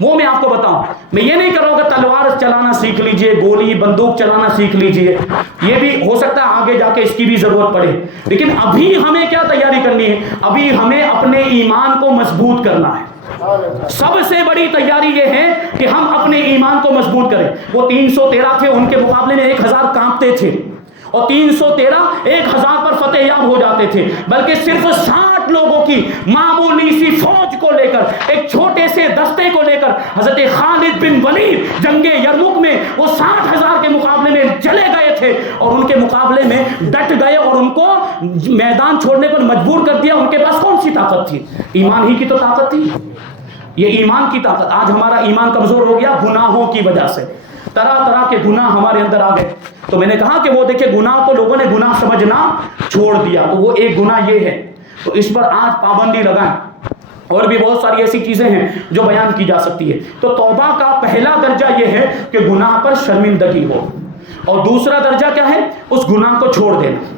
وہ میں آپ کو بتاؤں۔ میں یہ نہیں کروں کہ تلوار چلانا سیکھ لیجئے، گولی بندوق چلانا سیکھ لیجئے، یہ بھی ہو سکتا ہے آگے جا کے اس کی بھی ضرورت پڑے، لیکن ابھی ہمیں کیا تیاری کرنی ہے؟ ابھی ہمیں اپنے ایمان کو مضبوط کرنا ہے۔ سب سے بڑی تیاری یہ ہے کہ ہم اپنے ایمان کو مضبوط کریں۔ وہ 313 تھے، ان کے مقابلے میں 1000 کانپتے تھے، اور 313 1000 پر فتح یاب ہو جاتے تھے، بلکہ صرف 60 لوگوں کی معمولی سی فوج کو لے کر، ایک چھوٹے سے دستے کو لے کر حضرت خالد بن ولید جنگ یرموک میں وہ 60,000 کے مقابلے میں چلے گئے تھے، اور ان کے مقابلے میں ڈٹ گئے اور ان کو میدان چھوڑنے پر مجبور کر دیا۔ ان کے پاس کون سی طاقت تھی؟ ایمان ہی کی تو طاقت تھی، یہ ایمان کی طاقت۔ آج ہمارا ایمان کمزور ہو گیا گناہوں کی وجہ سے، طرح طرح کے گناہ ہمارے اندر آ گئے۔ تو میں نے کہا کہ وہ دیکھیں گناہ کو لوگوں نے گناہ سمجھنا چھوڑ دیا، تو وہ ایک گناہ یہ ہے، تو اس پر آج پابندی لگائیں۔ اور بھی بہت ساری ایسی چیزیں ہیں جو بیان کی جا سکتی ہے۔ تو توبہ کا پہلا درجہ یہ ہے کہ گناہ پر شرمندگی ہو، اور دوسرا درجہ کیا ہے؟ اس گناہ کو چھوڑ دینا،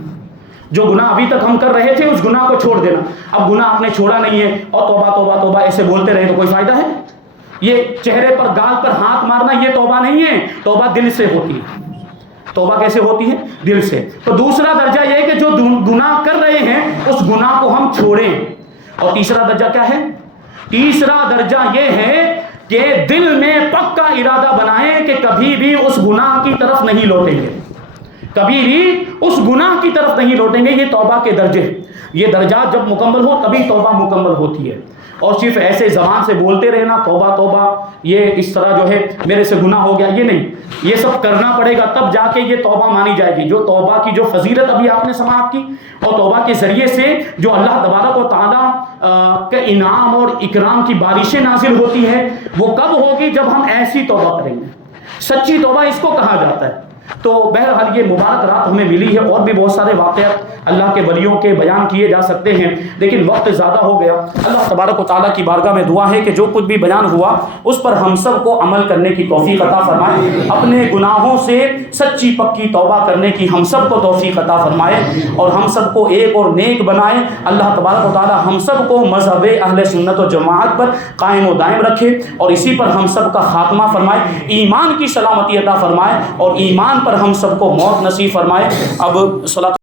جو گناہ ابھی تک ہم کر رہے تھے اس گناہ کو چھوڑ دینا۔ اب گناہ آپ نے چھوڑا نہیں ہے اور توبہ توبہ توبہ ایسے بولتے رہے تو کوئی فائدہ ہے؟ یہ چہرے پر گال پر ہاتھ مارنا یہ توبہ نہیں ہے، توبہ دل سے ہوتی ہے۔ توبہ کیسے ہوتی ہے؟ دل سے۔ تو دوسرا درجہ یہ ہے کہ جو گناہ کر رہے ہیں اس گناہ کو ہم چھوڑیں۔ اور تیسرا درجہ کیا ہے؟ تیسرا درجہ یہ ہے کہ دل میں پکا ارادہ بنائیں کہ کبھی بھی اس گناہ کی طرف نہیں لوٹیں گے، کبھی بھی اس گناہ کی طرف نہیں لوٹیں گے. یہ توبہ کے درجے، یہ درجات جب مکمل ہو تبھی توبہ مکمل ہوتی ہے. اور صرف ایسے زبان سے بولتے رہنا توبہ توبہ، یہ اس طرح جو ہے میرے سے گناہ ہو گیا، یہ نہیں. یہ سب کرنا پڑے گا تب جا کے یہ توبہ مانی جائے گی. جو توبہ کی جو فضیلت ابھی آپ نے سماعت کی، اور توبہ کے ذریعے سے جو اللہ تبارک و تعالیٰ کا انعام اور اکرام کی بارشیں نازل ہوتی ہے، وہ کب ہوگی؟ جب ہم ایسی توبہ کریں گے. سچی توبہ اس کو کہا جاتا ہے. تو بہرحال یہ مبارک رات ہمیں ملی ہے. اور بھی بہت سارے واقعات اللہ کے ولیوں کے بیان کیے جا سکتے ہیں، لیکن وقت زیادہ ہو گیا. اللہ تبارک و تعالیٰ کی بارگاہ میں دعا ہے کہ جو کچھ بھی بیان ہوا اس پر ہم سب کو عمل کرنے کی توفیق عطا فرمائے. اپنے گناہوں سے سچی پکی توبہ کرنے کی ہم سب کو توفیق عطا فرمائے، اور ہم سب کو ایک اور نیک بنائے. اللہ تبارک و تعالیٰ ہم سب کو مذہب اہل سنت و جماعت پر قائم و دائم رکھے، اور اسی پر ہم سب کا خاتمہ فرمائے. ایمان کی سلامتی عطا فرمائے، اور ایمان پر ہم سب کو موت نصیب فرمائے. اب صلاۃ